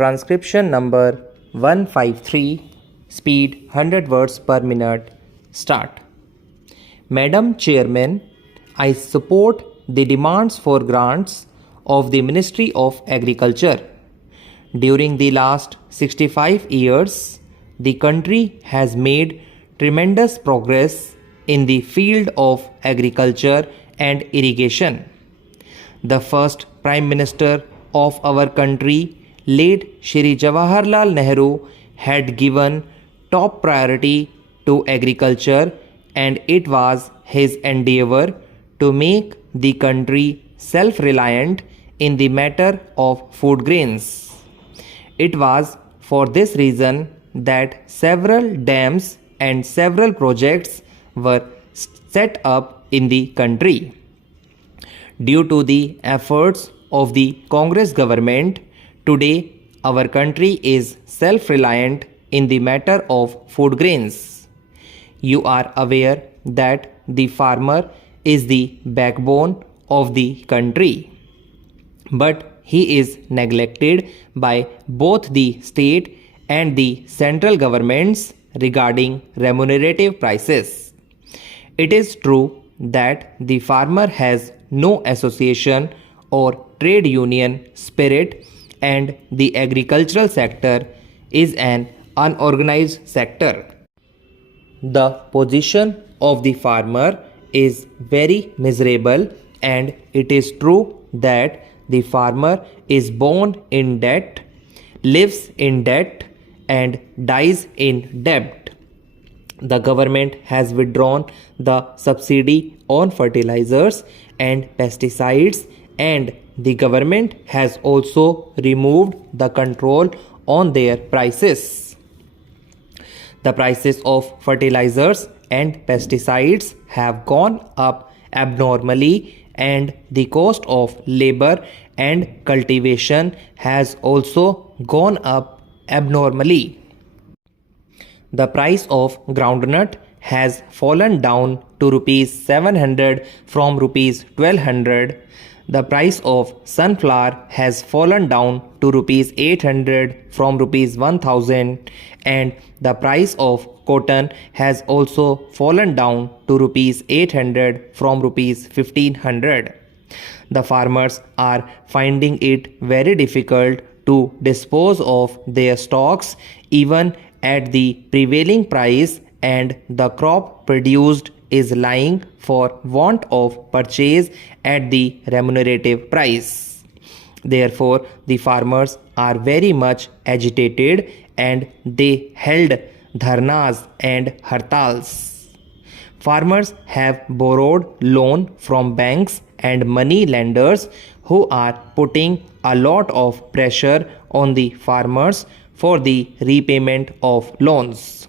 Transcription number 153, speed 100 words per minute. Start. Madam Chairman, I support the demands for grants of the Ministry of Agriculture. During the last 65 years, the country has made tremendous progress in the field of agriculture and irrigation. The first Prime Minister of our country, late Shri Jawaharlal Nehru, had given top priority to agriculture, and it was his endeavor to make the country self-reliant in the matter of food grains. It was for this reason that several dams and several projects were set up in the country. Due to the efforts of the Congress government, today our country is self-reliant in the matter of food grains. You are aware that the farmer is the backbone of the country, but he is neglected by both the state and the central governments regarding remunerative prices. It is true that the farmer has no association or trade union spirit, and the agricultural sector is an unorganized sector. The position of the farmer is very miserable, and it is true that the farmer is born in debt, lives in debt, and dies in debt. The government has withdrawn the subsidy on fertilizers and pesticides, and the government has also removed the control on their prices. The prices of fertilizers and pesticides have gone up abnormally, and the cost of labor and cultivation has also gone up abnormally. The price of groundnut has fallen down to rupees 700 from rupees 1200. The price of sunflower has fallen down to rupees 800 from rupees 1000, and the price of cotton has also fallen down to rupees 800 from rupees 1500. The farmers are finding it very difficult to dispose of their stocks even at the prevailing price, and the crop produced is lying for want of purchase at the remunerative price. Therefore, the farmers are very much agitated, and they held dharnas and hartals. Farmers have borrowed loan from banks and money lenders who are putting a lot of pressure on the farmers for the repayment of loans.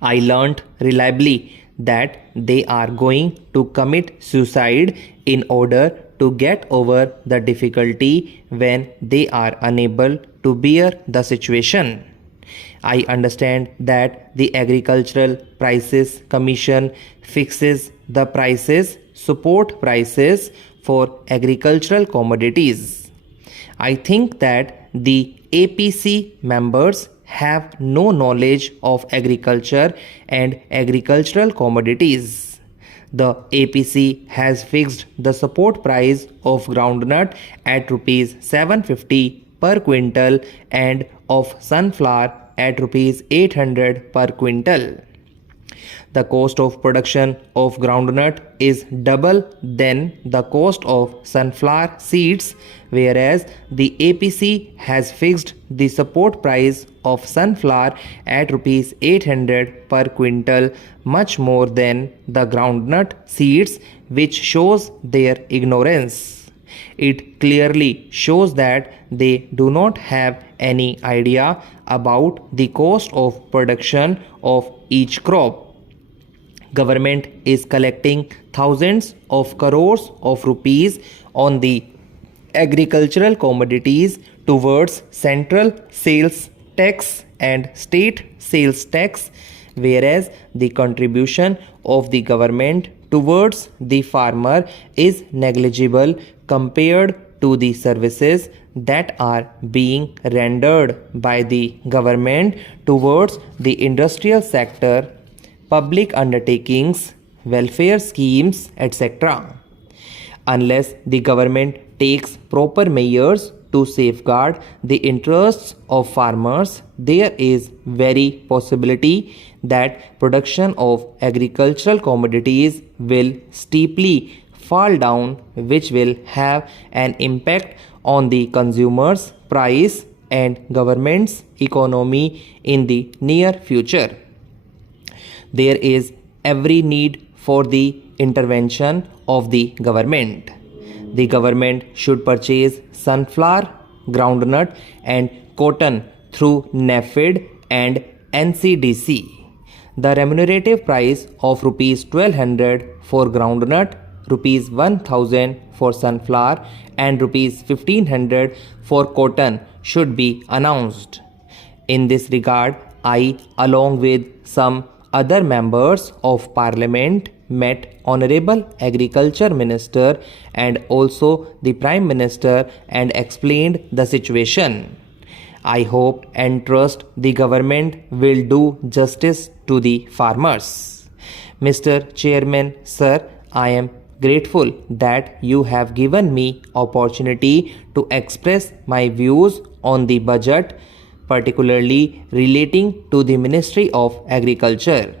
I learnt reliably that they are going to commit suicide in order to get over the difficulty when they are unable to bear the situation. I understand that the Agricultural Prices Commission fixes the prices, support prices for agricultural commodities. I think that the APC members have no knowledge of agriculture and agricultural commodities. The APC has fixed the support price of groundnut at rupees 750 per quintal and of sunflower at rupees 800 per quintal. The cost of production of groundnut is double than the cost of sunflower seeds, whereas the APC has fixed the support price of sunflower at rupees 800 per quintal, much more than the groundnut seeds, which shows their ignorance. It clearly shows that they do not have any idea about the cost of production of each crop. Government is collecting thousands of crores of rupees on the agricultural commodities towards central sales tax and state sales tax, whereas the contribution of the government towards the farmer is negligible compared to the services that are being rendered by the government towards the industrial sector, public undertakings, welfare schemes, etc. Unless the government takes proper measures to safeguard the interests of farmers, there is very possibility that production of agricultural commodities will steeply fall down, which will have an impact on the consumers' price and government's economy in the near future. There is every need for the intervention of the government. The government should purchase sunflower, groundnut, and cotton through NAFED and NCDC. The remunerative price of Rs 1200 for groundnut, Rs 1000 for sunflower, and Rs 1500 for cotton should be announced. In this regard, I, along with some other members of Parliament, met Honorable Agriculture Minister and also the Prime Minister and explained the situation. I hope and trust the government will do justice to the farmers. Mr. Chairman, sir, I am grateful that you have given me opportunity to express my views on the budget, particularly relating to the Ministry of Agriculture.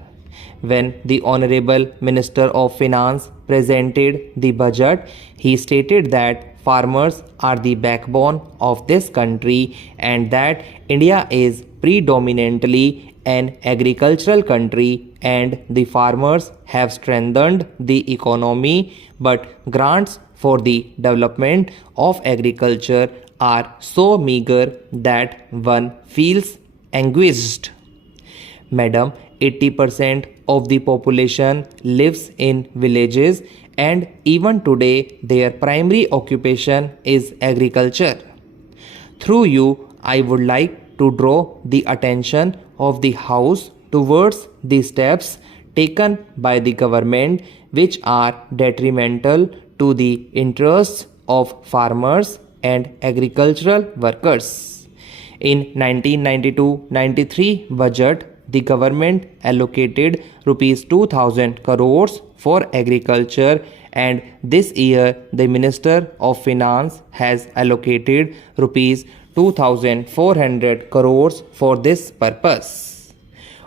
When the Honorable Minister of Finance presented the budget, he stated that farmers are the backbone of this country and that India is predominantly an agricultural country and the farmers have strengthened the economy, but grants for the development of agriculture are so meager that one feels anguished. Madam, 80% of the population lives in villages and even today their primary occupation is agriculture. Through you, I would like to draw the attention of the House towards the steps taken by the government which are detrimental to the interests of farmers and agricultural workers. In 1992-93 budget, the government allocated Rs 2000 crores for agriculture, and this year the Minister of Finance has allocated Rs 2400 crores for this purpose.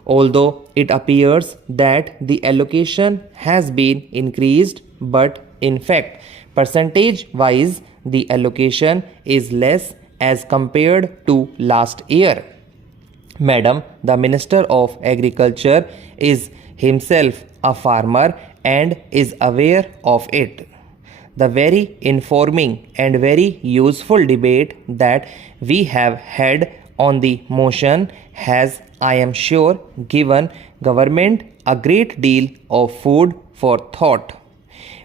Although it appears that the allocation has been increased, but in fact percentage wise the allocation is less as compared to last year. Madam, the Minister of Agriculture is himself a farmer and is aware of it. The very informing and very useful debate that we have had on the motion has, I am sure, given government a great deal of food for thought.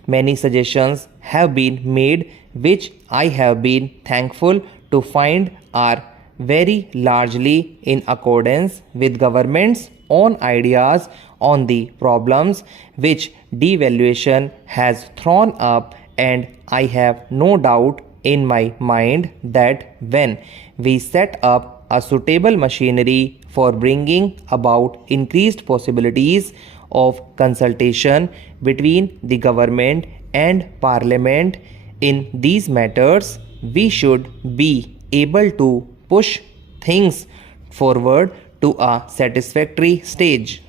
Many suggestions have been made which I have been thankful to find are very largely in accordance with government's own ideas on the problems which devaluation has thrown up, and I have no doubt in my mind that when we set up a suitable machinery for bringing about increased possibilities of consultation between the government and Parliament in these matters, we should be able to push things forward to a satisfactory stage.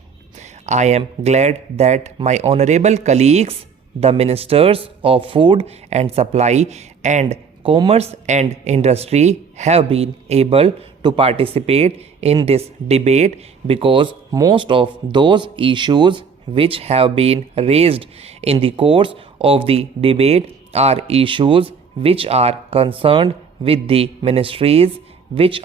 I am glad that my honorable colleagues, the Ministers of Food and Supply and Commerce and Industry, have been able to participate in this debate, because most of those issues which have been raised in the course of the debate are issues which are concerned with the ministries which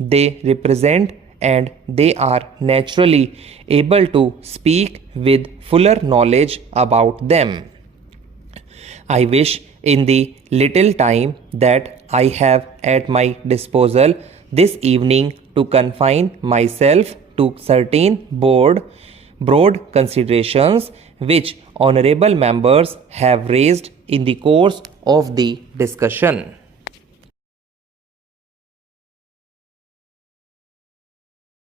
they represent, and they are naturally able to speak with fuller knowledge about them. I wish in the little time that I have at my disposal this evening to confine myself to certain broad considerations which honorable members have raised in the course of the discussion.